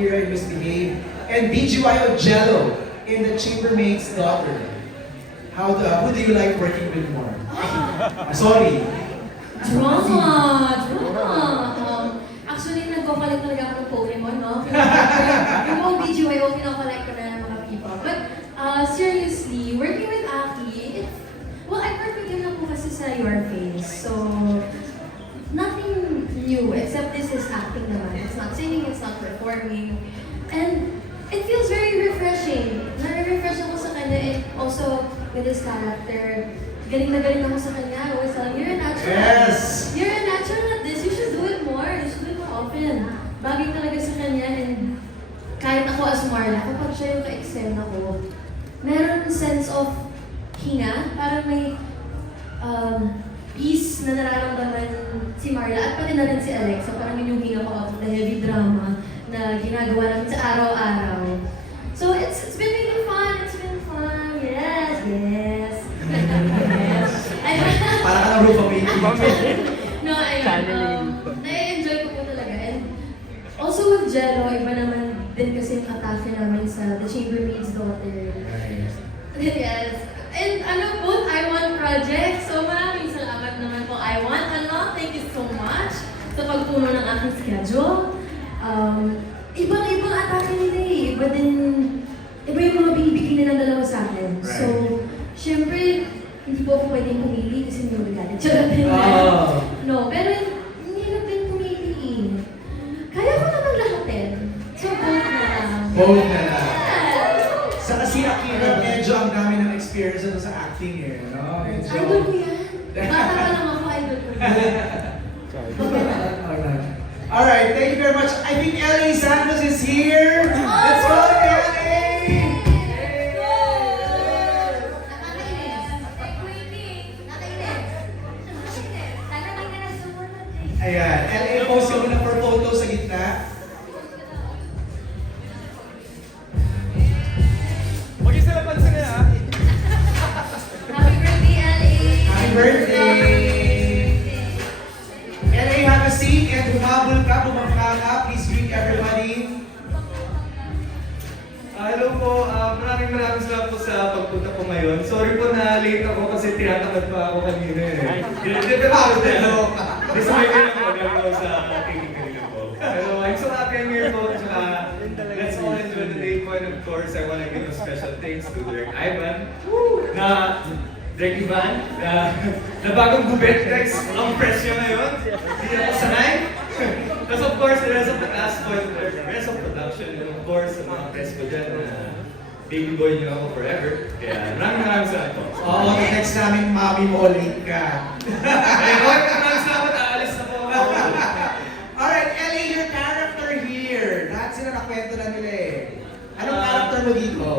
Here in Misbehave, and BGYO Jello in The Chambermaid's Daughter. Who do you like working with more? Sorry. Drama! Actually, nagpapalit talaga ako ng Pokemon, no? Yung mga BGYO, pinapalit ko na ng mga people. But, seriously, working with Aki, well, I worked with him na po kasi sa Your Face. So, nothing new, except this is acting naman. It's not singing, it's not performing. And it feels very refreshing. Nare-refresh ako sa kanya and also with his character. Galing na galing ako sa kanya. I always tell him, you're a natural. Yes! You're a natural at this. You should do it more. You should do it more often. Bagay talaga sa kanya and kahit ako as Marla, kapag siya yung ka-eksena ko, meron sense of hinga. Parang may peace na nararamdaman si Marla at pati na rin si Alexa. Parang yun yung hinga ko out of the heavy drama na ginagawa namin sa araw-araw. So it's been really fun. It's been fun. Yes, yes. Yes. Para ka ng Rupa Baby. No, na-enjoy ko po talaga. And also with Jello, iba naman din kasi yung atake namin sa The Chambermaid's Daughter. Yes. And both I Want projects. So maraming salamat naman po I Want. Thank you so much sa pagpuno ng aking schedule. Ibang atake nila eh. Iba yung mga binibigay nilang dalawa sa akin. Right. So, syempre, hindi po ako pwedeng pumili kasi hindi mo galit. Charot din. No, pero hindi na din pumili eh. Kaya ko naman lahatin. So, both na lang. Both na lang. Yes! Sa kasi Akira, medyo ang dami ng experience ito sa acting eh. No? Medyo... Idol ko yan. Bata pa lang ako, idol ko yan. Alright, thank you very much. I think LA Santos is here. Let's go, LA! Ayan, LA post yung muna for photo sa gitna. Huwag yung sila pansin nila, ha? Happy birthday, LA! Happy birthday! LA, have a seat and humabol ka, bumangka ka. Please greet everybody. Hello po, maraming salamat po sa pagpunta po ngayon. Sorry po na late ako kasi tinatakad pa ako kanina eh. Dismay ko lang magagawa sa taking kanina po. Pero I'm so happy I'm here po. Tsaka, let's all enjoy the day po. And of course, I want to give a special thanks to Direk Ivan. Direk Ivan, na bagong gubit guys. Ang fresh niya ngayon. Hindi ako sanay. Tapos of course, the rest of the cast po, the rest of production, and of course, sa mga press ko dyan na baby boy niyo ako forever. Kaya maraming salamat po. Oo, next namin mami mo late ka. Ay, maraming salamat, aalis na po ako. Alright, LA, your character here. Lahat sila nakwento na nila eh. Anong character mo dito?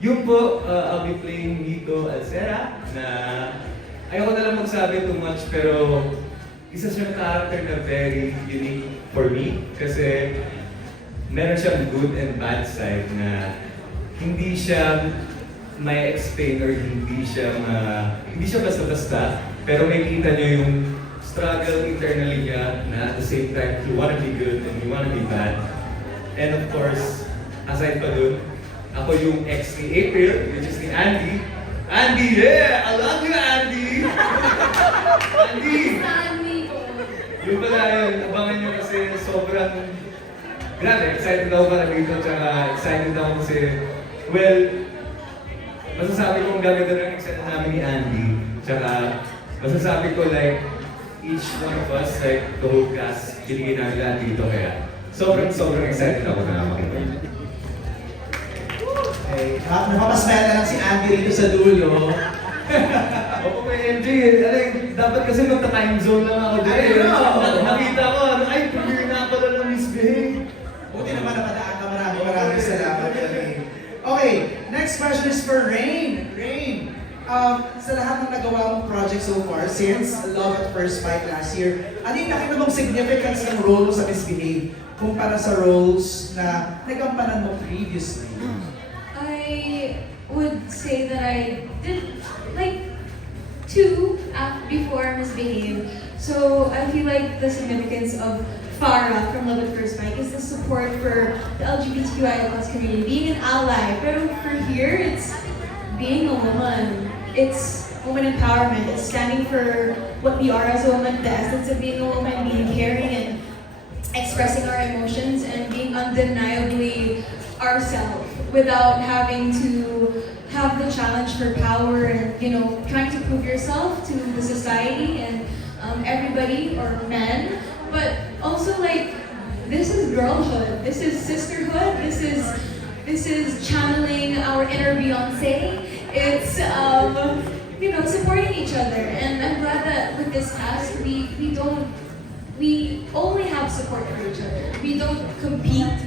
Yung po, I'll be playing Nico Alcera na ayoko na lang magsabi too much pero isa siyang character na very unique for me kasi meron siyang good and bad side na hindi siya may explain or hindi siya basta-basta pero may kita niyo yung struggle internally niya na at the same time you wanna be good and you wanna be bad. And of course, aside pa dun, ako yung ex ni April, which is ni Andy. Andy, yeah! I love you, Andy! Andy! Yung pala yun, abangan nyo kasi sobrang grabe, excited ako para dito, tsaka excited ako kasi, well, masasabi kong gaganda ng excited namin ni Andy, tsaka masasabi ko like, each one of us, like the whole cast, binigay namin lahat dito, kaya sobrang excited ako na makita. Okay, napapasmell na lang si Andy rito sa dulo. Opo, may MJ, dapat kasi magta-time zone lang ako dyan. I know. Nakita ko, ay, premiere na pala ng Misbehave. Buti naman napadaan ka. Maraming salamat. Okay, next question is for Rain. Rain, sa lahat ng nagawa mong project so far, since Love at First Bite last year, ano yung nakita mong significance ng role mo sa Misbehave kumpara sa roles na nagampanan mo previously? I would say that I did like 2 before Misbehave. So I feel like the significance of Farah from Love at First Bite is the support for the LGBTQIA+ community, being an ally. Pero for here, it's being a woman. It's woman empowerment. It's standing for what we are as a woman, the essence of being a woman, being caring and expressing our emotions and being undeniably ourselves without having to have the challenge for power and, you know, trying to prove yourself to the society and everybody or men. But also, like, this is girlhood. This is sisterhood. This is channeling our inner Beyonce. It's you know, supporting each other. And I'm glad that with this cast, we only have support for each other. We don't compete.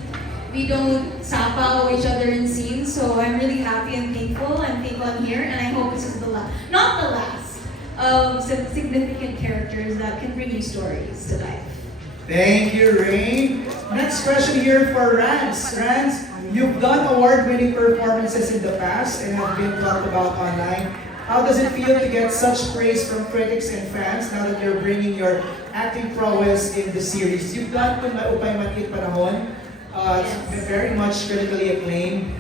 We don't sapaw each other in scenes. So I'm really happy and thankful. I'm thankful I'm here, and I hope this is the last, not the last, of some significant characters that can bring you stories to life. Thank you, Rain. Next question here for Rance. Rance, you've done award-winning performances in the past and have been talked about online. How does it feel to get such praise from critics and fans now that you're bringing your acting prowess in the series? You've done Kung Maupay Mankit Panahon. It's very much critically acclaimed.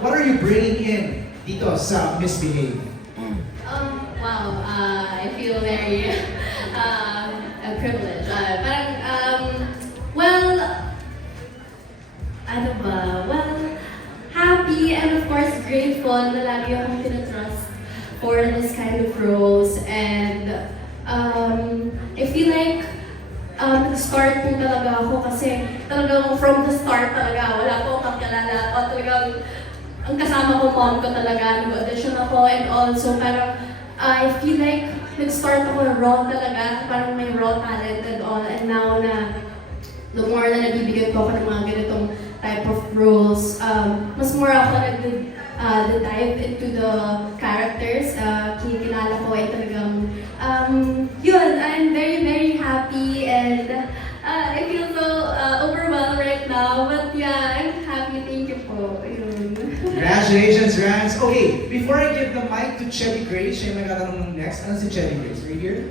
What are you bringing in dito sa Misbehave? Wow, I feel very privileged. Well, ano ba? Well, happy and of course grateful na lagi akong tinatrust for this kind of roles. And I feel like nag-start po talaga ako kasi talagang from the start talaga, wala po akong kakilala. O talagang ang kasama ko, mom ko talaga, nag-audition ako and also parang I feel like nag-start ako raw talaga, parang may raw talent and all. And now na the more na nabibigyan ko ako ng mga ganitong type of roles, mas more ako nag-dive into the characters. Kinikilala ko ay talagang, yun, I'm very, very happy and I feel so overwhelmed right now. But yeah, I'm happy. Thank you po. Yun. Congratulations, Rance. Okay, before I give the mic to Chevy Grace, siya yung nagtatanong next. Ano si Chevy Grace? Right here?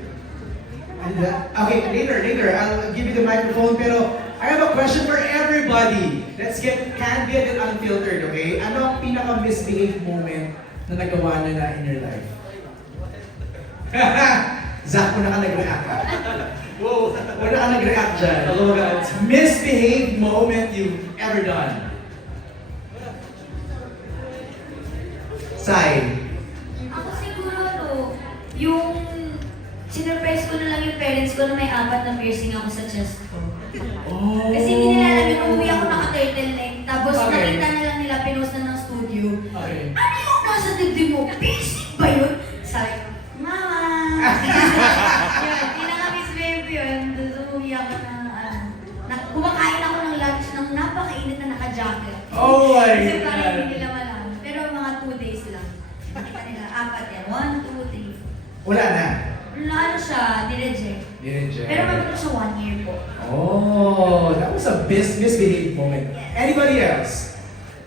Okay, later. I'll give you the microphone. Pero I have a question for everybody. Let's get candid and unfiltered, okay? Ano ang pinaka-misbehave moment na nagawa niyo na in your life? Zach, wala ka nag-react. Whoa, wala ka nag-react dyan. Misbehave moment you've ever done. Sai. Ako siguro yung sinurprise ko na lang yung parents ko na may 4 na piercing ako sa chest ko. Oh. Kasi hindi nila alam yung umuwi ako naka-turtleneck, tapos Okay. nakita na lang nila, pinost na ng studio. Okay. Ano yung nasa dibdib mo? Piercing ba yun? Sabi ko, Mama! Yun, pinaka-miss baby yun. Tapos umuwi ako kumakain ako ng lunch ng napakainit na naka-jacket. Oh my Kasi parang God. hindi nila malam. Pero mga 2 days lang. Nakita nila, 4 yan. 1, 2, 3. Wala na. Ano siya, nireject. Ni-reject. Pero maganda siya 1 year po. Oh, that was a misbehave moment. Anybody else?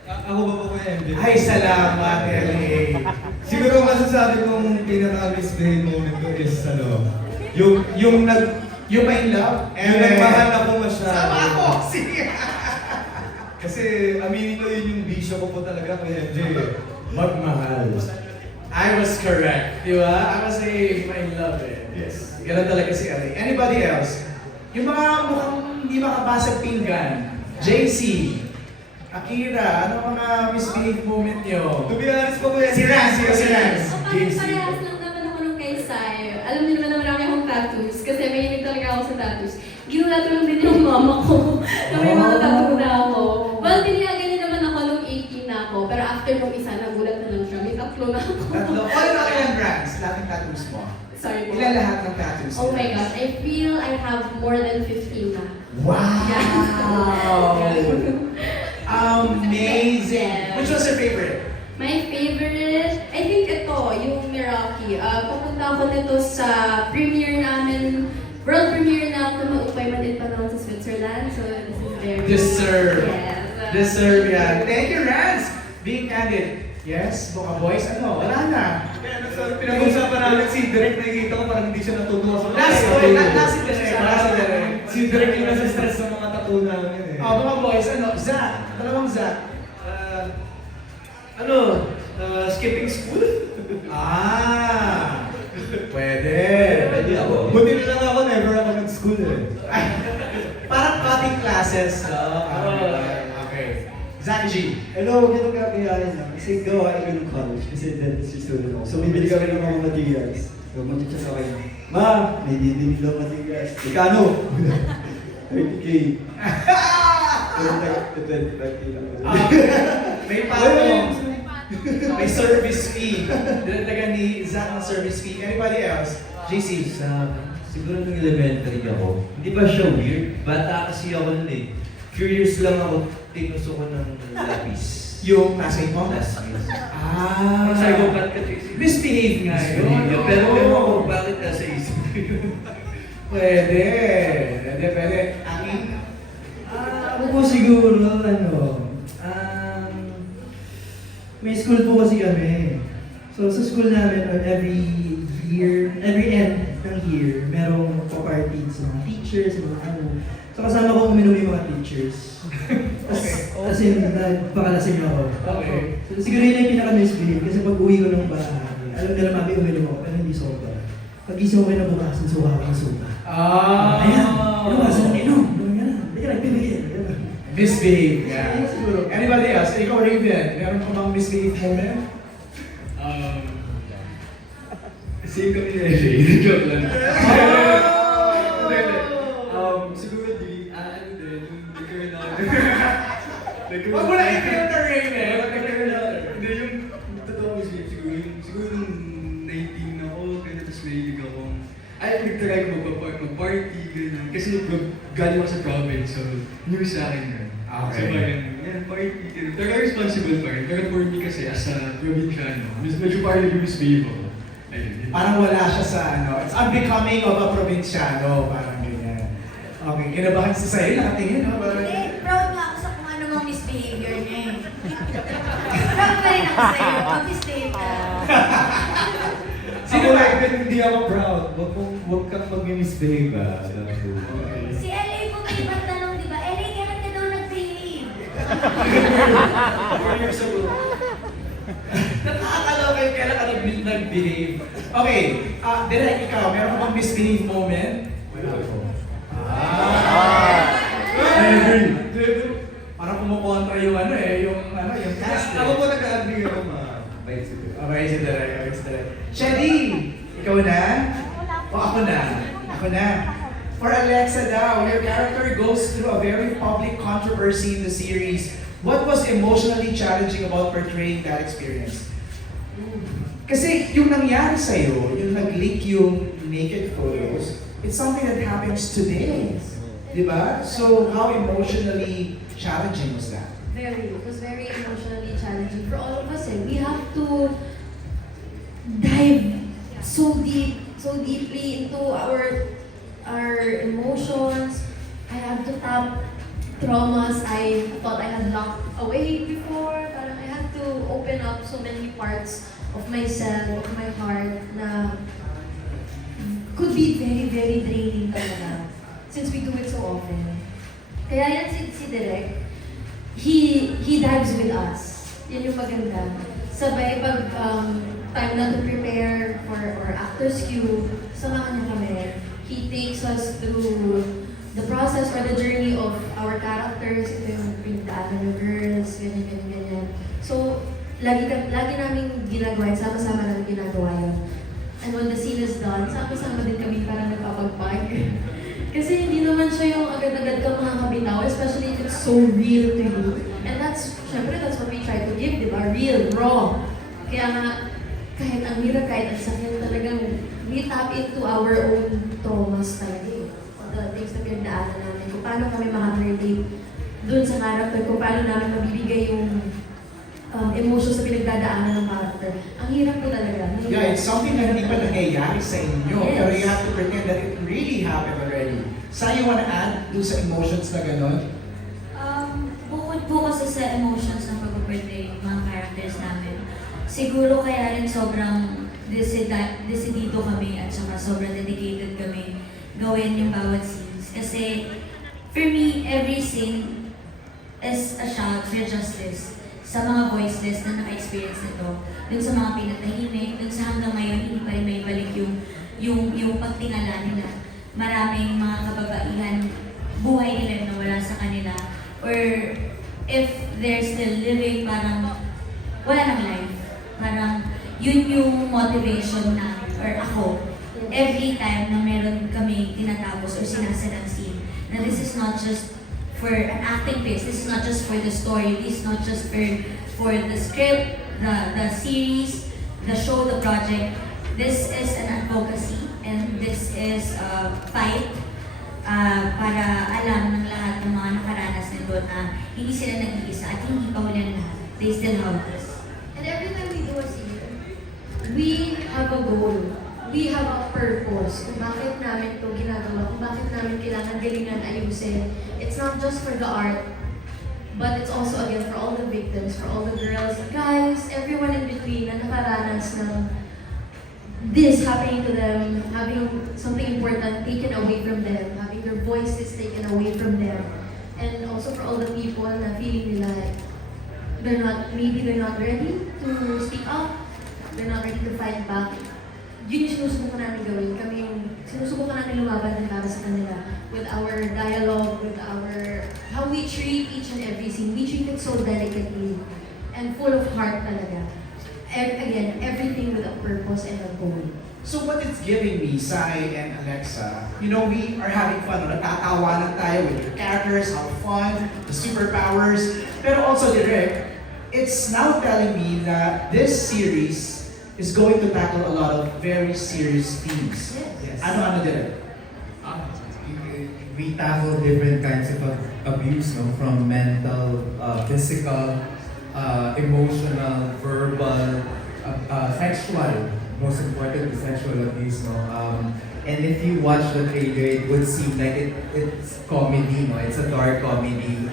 Ako ba po kaya MJ? Ay, salamat, LA. Siguro masasabi kong pinaka-misbehave moment ko is yung You ba in love? yung nagmahal ako masyado. Sama ako! Sige! Kasi aminin ko yun yung bisyo ko po talaga kay MJ. Magmahal. I was correct. Di ba? I was in love eh. Yes. Ganun talaga si LA. Anybody else? Yung mga mukhang hindi makabasag pinggan. JC. Akira, ano mga misbehave moment nyo? To be honest po kaya Si Rance, si Rance. Parehas lang naman ako nung kay Sai. Alam niyo naman marami akong tattoos kasi mahilig talaga ako sa tattoos. Ginulat ko lang din yung mama ko na may mga tattoo na ako. Well, tiniyagan niya naman ako nung 18 na ako. Pero after nung isa, nagulat na lang siya. May tatlo na ako. Tatlo. All in all, ilang brands? Lahat ng tattoos mo? Sorry po. Ilan lahat ng tattoos? Oh my gosh, I feel I have more than 15 na. Wow! Amazing! Yeah. Which was your favorite? My favorite, I think ito, yung Meraki. Pupunta ako nito sa premiere namin, world premiere na Kung Maupay Mankit Panahon sa Switzerland. So this is very... Deserve. Yes. Deserve yan. Thank you, Rance! Being candid. Yes, Boca Boys, ano? Wala na. Pinag-usapan namin si Direk, nakikita ko parang hindi siya natutuwa sa Last Direk. si Direk. Si Direk yung nasa stress sa mga tattoo namin eh. Oh, mga boys, ano? Zach. Dalawang Zach. Skipping school? Ah! Pwede. Pwede ako. Buti na lang ako, never ako nag-school eh. Parang cutting classes. Okay. Zach G. Hello, huwag nyo kakayanin lang. Kasi gawa ko ng college. Kasi dentistry student ako. So, bibili kami ng mga materials. So, mag-chat sa kanya. Ma, may bibili lang materials. Ikano? 30K. Pero like, 25K lang. May parang may service fee. Dinadagan ni Zach ng service fee. Anybody else? JC. Siguro nung elementary ako, hindi ba siya weird? Bata kasi ako nun eh. Curious lang ako, tinuso ko ng lapis. Yung classmate mo? Classmates. Ah. Psychopath ka, JC. Misbehave nga yun. Pero ewan ko, bakit nasa isip ko yun? Pwede. Pwede. Aki? Ako po siguro, may school po kasi kami. So, sa school namin, on every end ng year, merong pa-party sa mga teachers, sa mga ano. So, kasama ko uminom yung mga teachers. Kasi nagpakalasing ako. Okay. So, siguro yun yung pinaka-misbehave. Kasi pag uwi ko ng bahay, alam nila mami uminom ako, pero hindi sobra. Pag-isip ko na bukas, suka ako ng suka. Ayan, inuwasan ng inom. Hindi ka nagbibigyan. Misbehave. Yeah. Siguro. Anybody else? Ikaw, Raven. Meron ka bang misbehave moment? Same kami ni LA. Joke lang. Siguro di, yung nagkaroon na. Wag mo na i-filter, Raven. Hindi, yung totoo mismo, siguro nung 19 ako, ganun, tapos mahilig akong, nagtry ko mag-party, ganun. Kasi galing ako sa province, so new sa akin yun. Okay. So parang, yan, party, ganun. Pero responsible pa rin. Pero for me kasi, as a probinsyano, medyo parang nag-misbehave ako. Ayun. Parang wala siya sa ano. It's unbecoming of a probinsyano. Parang ganyan. Okay, kinabahan siya sa'yo. Nakatingin, no? Parang... Hindi, proud nga ako sa kung ano mong misbehavior niya eh. Proud pa rin ako sa'yo. Mag-misbehave ka. Sino ba? Hindi ako proud. Huwag kang mag-misbehave ba? Si LA po may ibang tanong, di ba? LA, kailan ka daw nag-behave? Nakakalaw kayo kailan ka nag-behave. Okay, Direk, ikaw, meron ka bang misbehave moment? Wala ako. I agree. Parang kumukontra yung ano eh, yung cast. Ako po nag-agree ako mabait si Direk. Okay, si Direk. Shelly, ikaw na? O ako na? Ako na. For Alexa daw, your character goes through a very public controversy in the series. What was emotionally challenging about portraying that experience? Kasi yung nangyari sa'yo, yung nag-leak yung naked photos, it's something that happens today. Diba? So, how emotionally challenging was that? Very. It was very emotionally challenging for all of us. We have to dive so deeply into our emotions. I have to tap traumas I thought I had locked away before. Parang I had to open up so many parts of myself, of my heart, na could be very, very draining talaga. Since we do it so often. Kaya yan si Direk, he dives with us. Yan yung maganda. Sabay pag time na to prepare for our actor's cue, samahan niya kami. He takes us through the process or the journey of our characters. Ito yung pinagdaanan ng girls, ganyan. So, lagi namin ginagawa, sama-sama namin ginagawa yun. And when the scene is done, sama-sama din kami parang nagpapagpag. Kasi hindi naman siya yung agad-agad ka makakabitaw, especially if it's so real to you. And syempre that's what we try to give, di ba? Real, raw. Kaya nga, kahit ang hirap, kahit ang sakit, talagang we tap into our own traumas talaga eh. The things na pinagdaanan namin, kung paano kami makaka-relate dun sa character, kung paano namin mabibigay yung emotions na pinagdadaanan ng character. Ang hirap po talaga. Yeah, it's something na hindi pa nangyayari sa inyo, Yes. pero you have to pretend that it really happened already. Sa you wanna add do sa emotions na gano'n? Bukod po kasi sa emotions ng pag-portray ng mga characters namin, siguro kaya rin sobrang decidido kami at saka sobrang dedicated kami gawin yung bawat scenes. experience. Kasi, for me, every scene is a shout for justice sa mga voiceless na naka-experience nito. Dun sa mga pinatahimik, dun sa hanggang ngayon hindi pa rin may balik yung pagtingala nila. Maraming mga kababaihan, buhay nila na wala sa kanila. Or if they're still living, parang wala nang life. Parang yun yung motivation na, or ako, every time na meron kami tinatapos or sinasadang scene, na this is not just for an acting piece, this is not just for the story, this is not just for the script, the series, the show, the project. This is an advocacy and this is a fight para alam ng lahat ng mga nakaranas nito na hindi sila nag-iisa at hindi pa huli ang lahat. They still have this. And every time we do a scene, we have a goal. We have a purpose kung bakit namin ito ginagawa, kung bakit namin kailangan galingan ayusin. It's not just for the art, but it's also again for all the victims, for all the girls, guys, everyone in between na nakaranas ng this happening to them, having something important taken away from them, having their voices taken away from them. And also for all the people na feeling nila maybe they're not ready to speak up, they're not ready to fight back. Yun yung sinusubukan namin gawin. Kami yung sinusubukan namin lumaban din para sa kanila with our dialogue, with our how we treat each and every scene. We treat it so delicately and full of heart talaga. And again, everything with a purpose and a goal. So what it's giving me, Sai and Alexa, we are having fun. Natatawanan tayo with your characters, how fun, the superpowers. Pero also, Direk, it's now telling me that this series is going to tackle a lot of very serious themes. Yes. Ano, Direk? We tackle different kinds of abuse, no? From mental, physical, emotional, verbal, sexual. Most important is sexual abuse, no? And if you watch the trailer, it would seem like it's comedy, no? It's a dark comedy.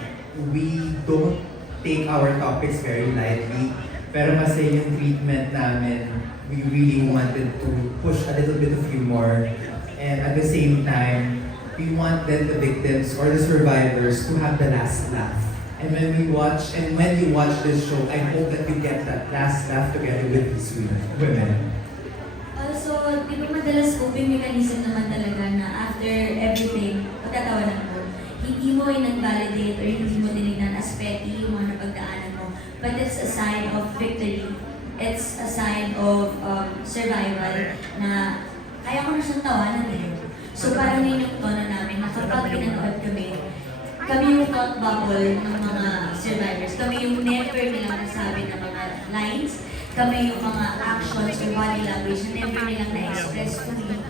We don't take our topics very lightly. Pero kasi yung treatment namin, we really wanted to push a little bit of humor. And at the same time, we want then the victims or the survivors to have the last laugh. And when you watch this show, I hope that you get that last laugh together with these women. Also, di ba madalas coping mechanism naman talaga na after everything, pagtatawanan mo, hindi mo in-validate or hindi mo tinignan as petty yung mga napagdaanan mo. But it's a sign of victory. It's a sign of survival na kaya ko na siyang tawanan eh. So parang yun yung tono namin na kapag pinanood kami yung thought bubble ng mga survivors. Kami yung never nilang nasabi ng mga lines. Kami yung mga actions or body language na never nilang na-express fully.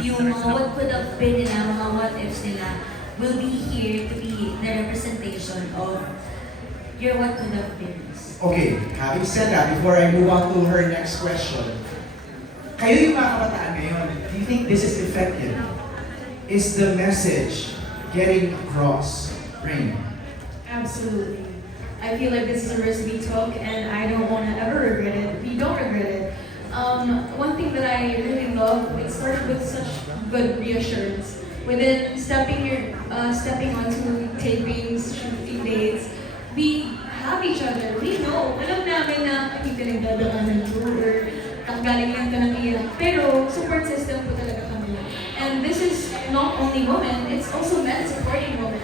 Yung mga what could have been nila, mga what ifs nila, will be here to be the representation of your what could have been. Okay, having said that, before I move on to her next question, kayo yung mga kabataan ngayon, do you think this is effective? Is the message getting across? Rain. Absolutely. I feel like this is a risk we took, and I don't want to ever regret it. We don't regret it. One thing that I really love, it started with such good reassurance. Within stepping onto tapings, shooting dates, we have each other. We know. Alam namin na hindi ka nagdadaanan to or kakagaling lang ka ng iyak. Pero support system po talaga kami. And this is not only women, it's also men supporting women.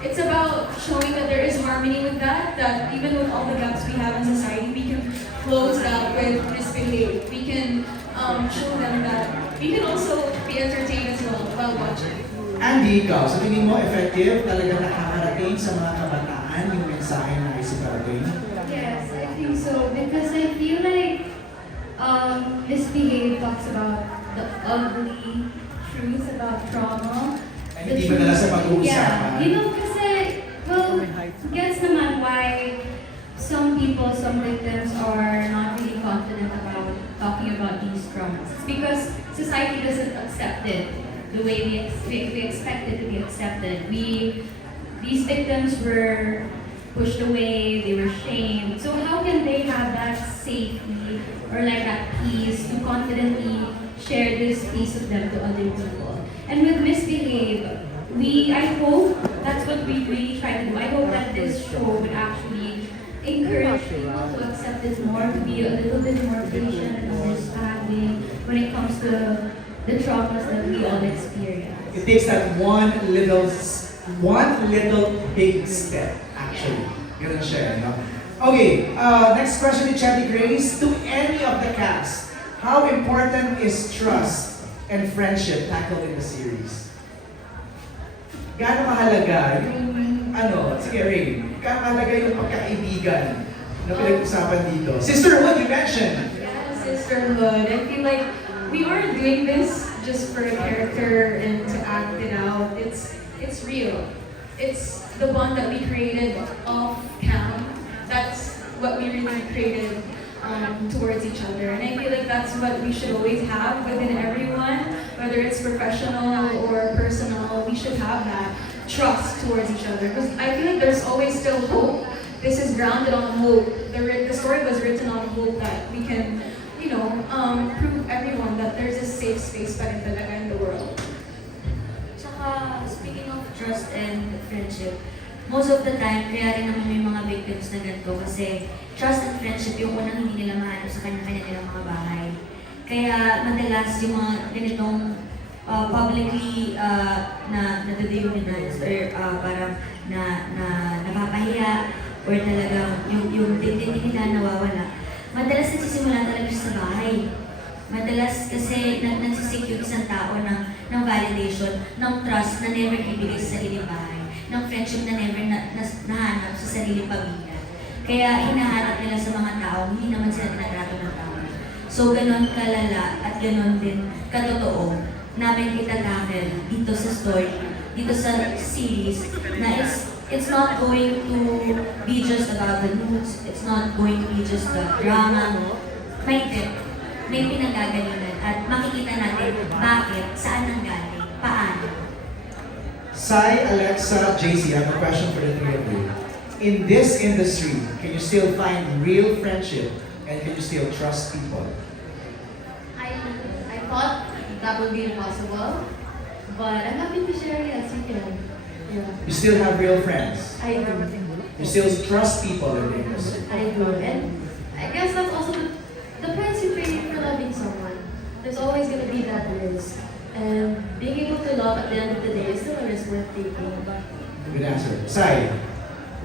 It's about showing that there is harmony with that even with all the gaps we have in society, we can close that with Misbehave. We can show them that we can also be entertained as well while watching. Andy, ikaw, sa tingin mo effective talaga nakakarating sa mga kabataan yung mensahe na isiparating? Yes, I think so. Because I feel like Misbehave talks about the ugly truth about trauma. Ay, hindi ba nila sa pag-uusapan? Yeah, you know, kasi, well, gets naman why some people, some victims are not really confident about talking about these traumas. It's because society doesn't accept it the way we expect it to be accepted. These victims were pushed away, they were shamed. So how can they have that safety or like that peace to confidently share this piece of them to other people? And with Misbehave, I hope that's what we really try to do. I hope that this show would actually encourage people to accept this more, to be a little bit more patient and understanding when it comes to the traumas that we all experience. It takes that one little big step, actually. Ganun siya, no? Okay, next question to Chatty Grace. To any of the cast, how important is trust and friendship tackled in the series? Gaano kahalaga yung, sige Ray, gaano kahalaga yung pagkakaibigan na pinag-usapan dito? Sisterhood, you mentioned. Yeah, sisterhood. I feel like we aren't doing this just for a character and to act it out. It's real. It's the bond that we created off cam. That's what we really created towards each other. And I feel like that's what we should always have within everyone, whether it's professional or personal. We should have that trust towards each other. Because I feel like there's always still hope. This is grounded on hope. The story was written on hope that we can, prove everyone that there's a safe space pa rin talaga in the world. Tsaka, speaking of trust and friendship, most of the time, kaya rin naman may mga victims na ganito kasi trust and friendship yung unang hindi nila mahanap sa kanya-kanya nilang mga bahay. Kaya madalas yung mga ganitong publicly na nadedehumanize or parang napapahiya or talagang yung dignity nila nawawala. Madalas nagsisimula talaga siya sa bahay. Madalas kasi nagsisik yung isang tao ng validation, ng trust na never ibigay sa sariling bahay, ng friendship na never nahanap sa sariling pamilya. Kaya hinahanap nila sa mga tao, hindi naman sila tinatrato ng tao. So ganon kalala at ganon din katotoo namin itatakel dito sa story, dito sa series na it's not going to be just about the news, it's not going to be just the drama. May pinagagalingan at makikita natin bakit, saan nanggaling, paano. Sai, Alexa, JC, I have a question for the three of you. In this industry, can you still find real friendship and can you still trust people? I thought that would be impossible, but I'm happy to share, yes, you can. Yeah. You still have real friends. I do. You still trust people in the industry. I do. And I guess that's also the price you pay for loving someone. There's always going to be that risk. And being able to love at the end of the day is still a risk worth taking. Good answer. Sai,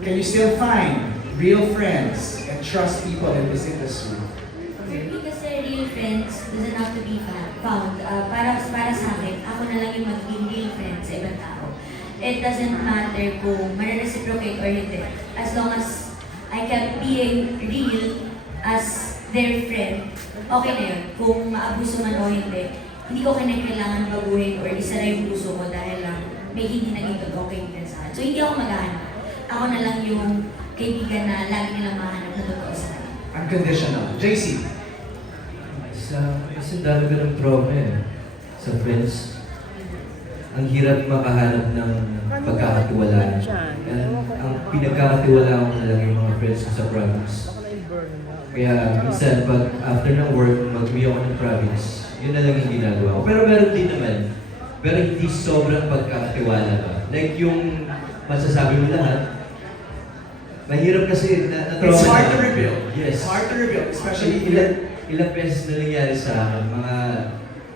can you still find real friends and trust people in this industry? For me kasi real friends doesn't have to be found. Para sa akin, ako na lang yung magiging real friend sa ibang tao. It doesn't matter kung ma-reciprocate or hindi. As long as I kept being real as their friend, okay na yun. Kung maabuso man o hindi ko kailangan baguhin or isara yung puso ko dahil lang may hindi naging totoo kaibigan sa akin. So hindi ako maghahanap. Ako na lang yung kaibigan na lagi nilang mahanap na totoo sa akin. Unconditional. JC. Kasi dami ko ng trauma sa friends. Ang hirap makahanap ng pagkakatiwalaan. Ang pinagkakatiwalaan ko na lang yung mga friends ko sa province. Kaya minsan pag after ng work, mag-uwi ako ng province, yun na lang yung ginagawa ko. Pero meron din naman. Pero hindi sobrang pagkakatiwala ba. Like yung masasabi mo lahat, mahirap kasi na It's hard to rebuild. Yes. It's hard to rebuild, especially Ilang beses na nangyari sa akin, mga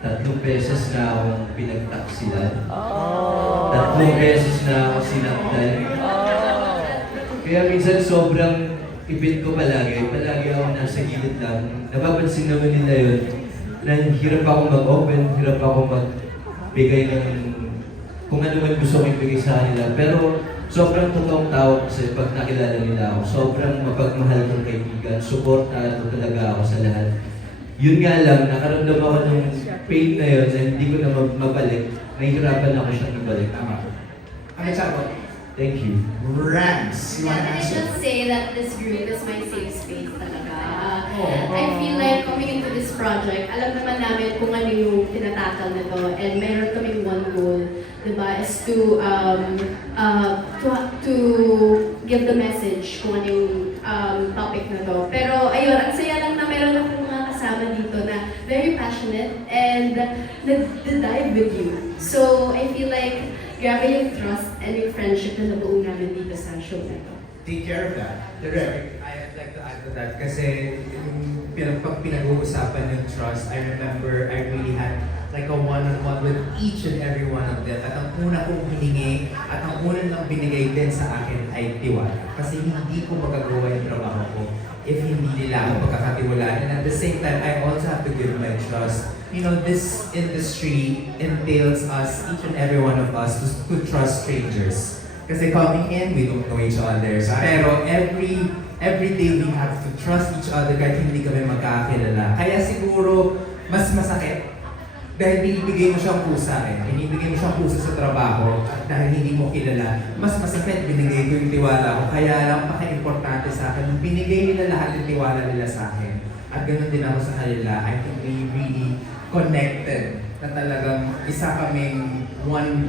3 beses na akong pinagtaksilan. 3 beses na ako sinaktan. Kaya minsan sobrang ipit ko palagi ako nasa gilid lang. Napapansin naman nila yun, na hirap ako mag-open, hirap ako magbigay ng kung ano man gusto kong ibigay sa kanila. Pero sobrang totoong tao kasi pag nakilala nila ako, sobrang mapagmahal kong kaibigan, suportado talaga ako sa lahat. Yun nga lang, nakaramdam ako ng pain na yun na hindi ko na mabalik. Nahihirapan ako siyang ibalik. Tama. Ano sabi? Thank you. Rams. You want to Can I answer? just say that this group is my safe space talaga. Oh. I feel like coming into this project, alam naman namin kung ano yung tinatakal na to, and meron kaming one goal, diba, is to give the message kung ano yung topic na to. Pero ayun, ang saya lang na meron akong mga kasama dito na very passionate and nag-dive with you. So I feel like grabe yung trust and yung friendship na nabuo namin dito sa show na to. Take care of that. Direct. I'd like to add to that kasi yung pag pinag-uusapan yung trust, I remember I really had like a one-on-one with each and every one of them. At ang una kong hiningi at ang unang lang binigay din sa akin ay tiwala. Kasi hindi ko magagawa yung trabaho ko if hindi nila ako pagkakatiwalaan. And at the same time, I also have to give my trust. You know, this industry entails us, each and every one of us, to trust strangers. Kasi coming in, we don't know each other. Pero every day we have to trust each other kahit hindi kami magkakilala. Kaya siguro, mas masakit dahil binibigay mo siyang pusa binibigay mo siyang pusa sa trabaho at dahil hindi mo kilala, mas masakit binigay ko yung tiwala ko. Kaya lang paka-importante sa akin, binigay nila lahat yung tiwala nila sa akin. At ganoon din ako sa kanila. I think we really connected na talagang isa kaming one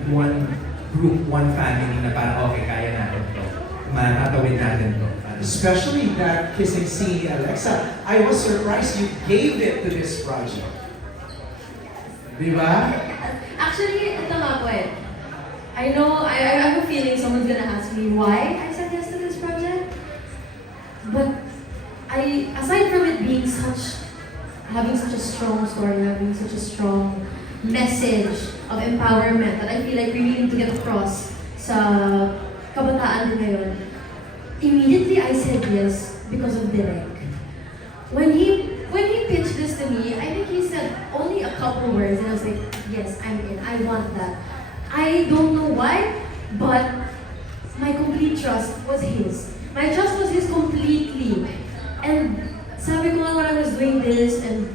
group, one family na parang okay, kaya natin to. Matatawid natin to. Especially that kissing scene, Alexa. I was surprised you gave it to this project. Di ba? Actually, ito nga po eh. I know, I have a feeling someone's gonna ask me why I said yes to this project. But aside from it being having such a strong story, having such a strong message of empowerment that I feel like we really need to get across sa kabataan din ngayon, immediately I said yes because of Direk. When he pitched this to me, I think he said only a couple words and I was like, yes, I'm in, I want that. I don't know why, but my complete trust was his. My trust was his completely. And sabi ko nga when I was doing this, and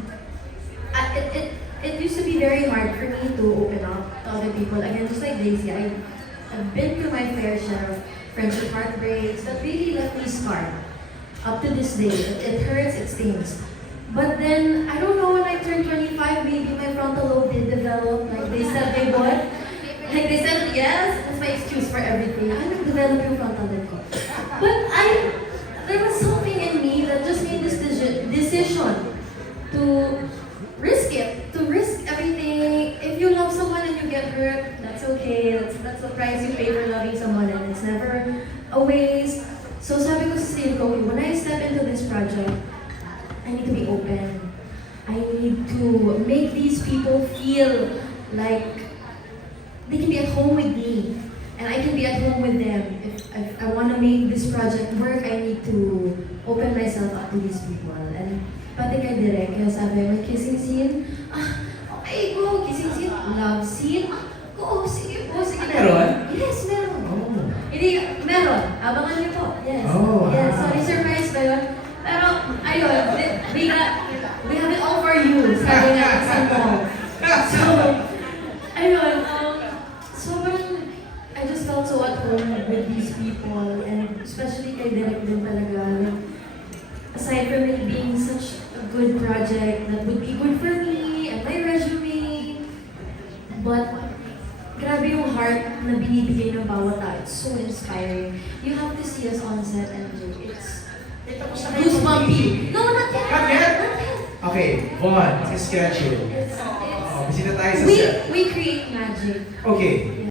it used to be very hard for me to open up to other people. Again, just like Daisy, I've been through my fair share of friendship heartbreaks that really left me scarred. Up to this day, it hurts, it stings. But then, I don't know, when I turned 25, maybe my frontal lobe did develop, like they said they would. Like they said, yes, that's my excuse for everything. I didn't develop yung frontal lobe ko. But there was something in me that just made this decision to risk it, to risk everything. If you love someone and you get hurt, that's okay. That's the price you pay for loving someone, and it's never a waste. So sabi ko sa sarili ko, when I step into this project, I need to be open. I need to make these people feel like they can be at home with me, and I can be at home with them. If I want to make this project work, I need to open myself up to these people. And pati kay Direk, kaya sabi, may kissing scene, okay, go, kissing scene, love scene, go, sige po, sige. Meron? Yes, meron. Oh. Hindi, meron. Abangan niyo po. Yes. Oh, Yes, wow. sorry, surprise ba yun? Pero, ayun, we have it all for you, sabi nga sa mall. So, ayun, sobrang, I just felt so at home with these people, and especially kay Direk din talaga. Like, aside from it being such a good project that would be good for me and my resume, but grabe yung heart na binibigay ng bawat tao. It's so inspiring. You have to see us on set, and it's goosebumpy. No, not yet. Not yet? Not yet. Okay, Von, schedule. It's Bisita tayo sa set. we create magic. Okay,